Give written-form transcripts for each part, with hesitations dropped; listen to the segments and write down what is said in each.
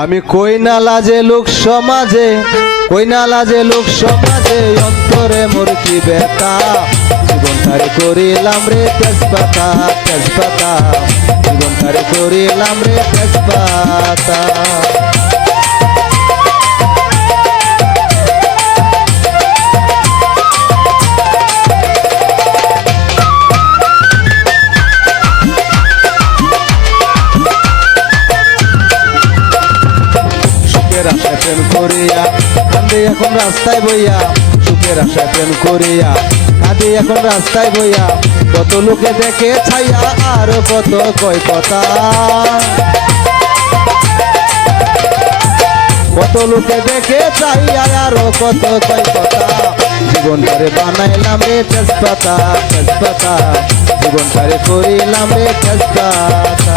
আমি কই না লাজে লোক সমাজে, কই না লাজে লোক সমাজে, অন্তরে মোর কি ব্যথা। জীবনটারে করিলাম রে তেজপাতা, তেজপাতা, জীবনটারে করিলাম রে তেজপাতা। সুখের আশায় প্রেম করিয়া কাঁদে এখন রাস্তায় বইয়া, সুখের আশায় প্রেম করিয়া কাঁদে এখন রাস্তায় বইয়া। কত লোকে দেখে ছাইয়া আর কত কয় কথা, কত লোকে দেখে ছাইয়া আর কত কয় কথা। জীবনটারে বানাইলাম রে তেজপাতা, তেজপাতা, জীবনটারে করিলাম রে তেজপাতা।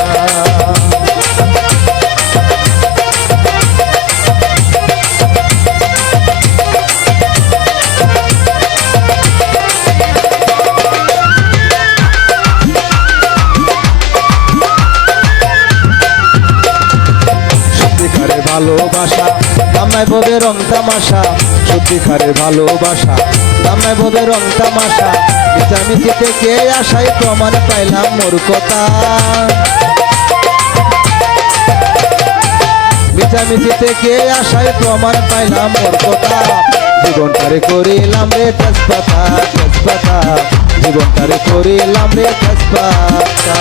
ভালোবাসা দামাই ববে রং তামাশা, সত্যিকারের ভালোবাসা দামাই ববে রং তামাশা। মিছামিছি থেকে আশায় প্রমাণ পাইলাম মোর কথা, মিছামিছি থেকে আশায় প্রমাণ পাইলাম মোর কথা। জীবনটারে করিলাম রে তেজপাতা, তেজপাতা, জীবনটারে করিলাম রে তেজপাতা।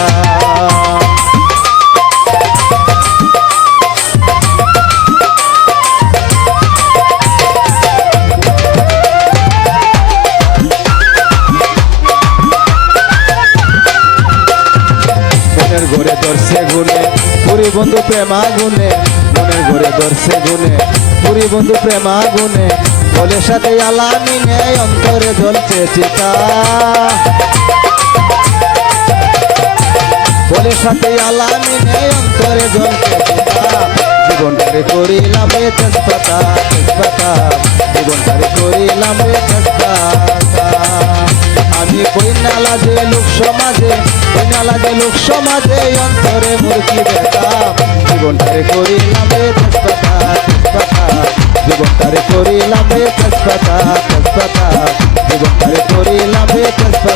ঘরে ধরছে গুনে পুরি বন্ধু প্রেমা গুনে, মনের ঘরে ধরছে গুনে পুরি বন্ধু প্রেমা গুনে। বলে সাথে আলামি নেই অন্তরে জ্বলছে চিতা, বলে সাথে আলামি নেই অন্তরে জ্বলছে চিতা। জীবনটারে করিলাম রে তেজপাতা, তেজপাতা, জীবনটারে করিলাম রে তেজপাতা। আমি কই না লাজে লোক সমাজে, কই না লাজে লোক সমাজে, অন্তরে মোর কি ব্যথা। জীবনটারে করিলাম রে তেজপাতা, তেজপাতা, জীবনটারে করিলাম রে তেজপাতা, তেজপাতা, জীবনটারে করিলাম রে তেজপাতা।